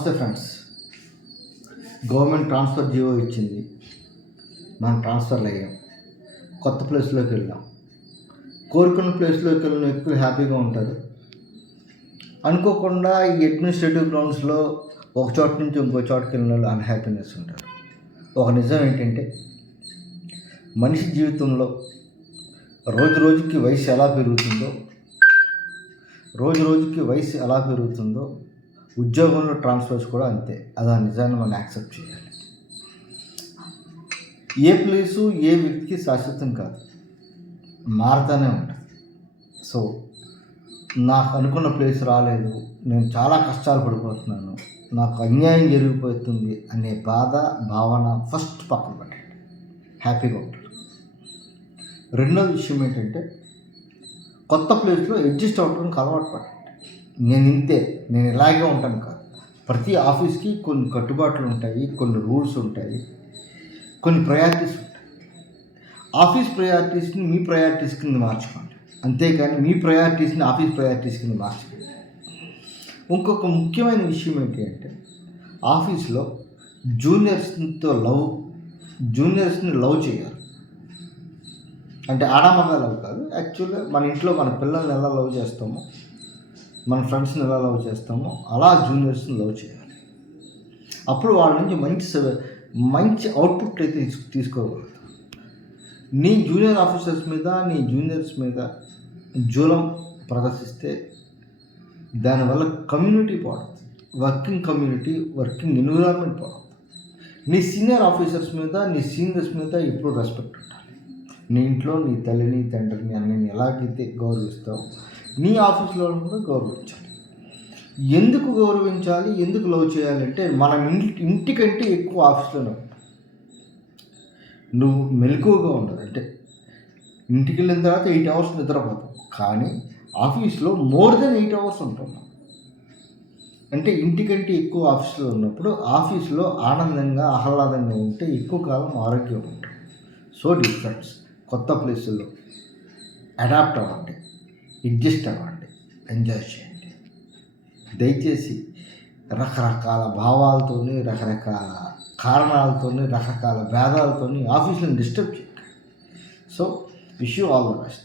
నమస్తే friends. Government transfer GO ఇచ్చింది. మనం ట్రాన్స్ఫర్లు అయ్యాం, కొత్త ప్లేస్లోకి వెళ్ళాం. కోరుకున్న ప్లేస్లోకి వెళ్ళిన వ్యక్తులు హ్యాపీగా ఉంటారు. అనుకోకుండా ఈ అడ్మినిస్ట్రేటివ్ గ్రౌండ్స్లో ఒక చోట నుంచి ఇంకో చోటుకి వెళ్ళిన వాళ్ళు అన్హ్యాపీనెస్ ఉంటారు. ఒక నిజం ఏంటంటే, మనిషి జీవితంలో రోజు రోజుకి వయసు ఎలా పెరుగుతుందో ఉద్యోగంలో ట్రాన్స్ఫర్స్ కూడా అంతే. అది ఆ నిజాన్ని మనం యాక్సెప్ట్ చేయాలి. ఏ ప్లేసు ఏ వ్యక్తికి శాశ్వతం కాదు, మారుతూనే ఉంటుంది. సో నాకు అనుకున్న ప్లేస్ రాలేదు, నేను చాలా కష్టాలు పడిపోతున్నాను, నాకు అన్యాయం జరిగిపోతుంది అనే భావన ఫస్ట్ పక్కన పెట్టండి, హ్యాపీగా ఉంటారు. రెండో విషయం ఏంటంటే, కొత్త ప్లేస్లో అడ్జస్ట్ అవ్వడానికి అలవాటు పడండి. నేను ఇలాగే ఉంటాను కాదు. ప్రతి ఆఫీస్కి కొన్ని కట్టుబాట్లు ఉంటాయి, కొన్ని రూల్స్ ఉంటాయి, కొన్ని ప్రయారిటీస్ ఉంటాయి. ఆఫీస్ ప్రయారిటీస్ని మీ ప్రయారిటీస్ కింద మార్చుకోండి, అంతేకాని మీ ప్రయారిటీస్ని ఆఫీస్ ప్రయారిటీస్ కింద మార్చుకోండి. ఇంకొక ముఖ్యమైన విషయం ఏంటి అంటే, ఆఫీస్లో జూనియర్స్ని లవ్ చేయాలి. అంటే ఆడామగా లవ్ కాదు, యాక్చువల్గా మన ఇంట్లో మన పిల్లల్ని ఎలా లవ్ చేస్తామో, మన ఫ్రెండ్స్ని ఎలా లవ్ చేస్తామో అలా జూనియర్స్ని లవ్ చేయాలి. అప్పుడు వాళ్ళ నుంచి మంచి అవుట్పుట్ అయితే తీసుకోగలుగుతాం. నీ జూనియర్ ఆఫీసర్స్ మీద, నీ జూనియర్స్ మీద జూలం ప్రదర్శిస్తే దానివల్ల కమ్యూనిటీ పాడవుతుంది, వర్కింగ్ ఎన్విరాన్మెంట్ పాడవుతుంది. నీ సీనియర్ ఆఫీసర్స్ మీద, నీ సీనియర్స్ మీద ఎప్పుడు రెస్పెక్ట్ ఉండాలి. నీ ఇంట్లో నీ తల్లిని, తండ్రిని, అన్నని ఎలాగైతే గౌరవిస్తావు, నీ ఆఫీస్లో కూడా గౌరవించాలి. ఎందుకు గౌరవించాలి, ఎందుకు లవ్ చేయాలంటే, మనం ఇంటికంటే ఎక్కువ ఆఫీస్లోనే ఉంటాం. నువ్వు మెలకువగా ఉండదు, అంటే ఇంటికి వెళ్ళిన తర్వాత 8 hours నిద్రపోతావు, కానీ ఆఫీస్లో మోర్ దెన్ 8 hours ఉంటున్నాం. అంటే ఇంటికంటే ఎక్కువ ఆఫీస్లో ఉన్నప్పుడు ఆఫీస్లో ఆనందంగా, ఆహ్లాదంగా ఉంటే ఎక్కువ కాలం ఆరోగ్యంగా ఉంటాం. సో డిఫరెన్స్, కొత్త ప్లేసుల్లో అడాప్ట్ అవ్వండి, అడ్జస్ట్ అవ్వండి, ఎంజాయ్ చేయండి. దయచేసి రకరకాల భావాలతోని, రకరకాల కారణాలతోని, రకరకాల భేదాలతోని ఆఫీసులను డిస్టర్బ్ చేయండి. So wish you all the best.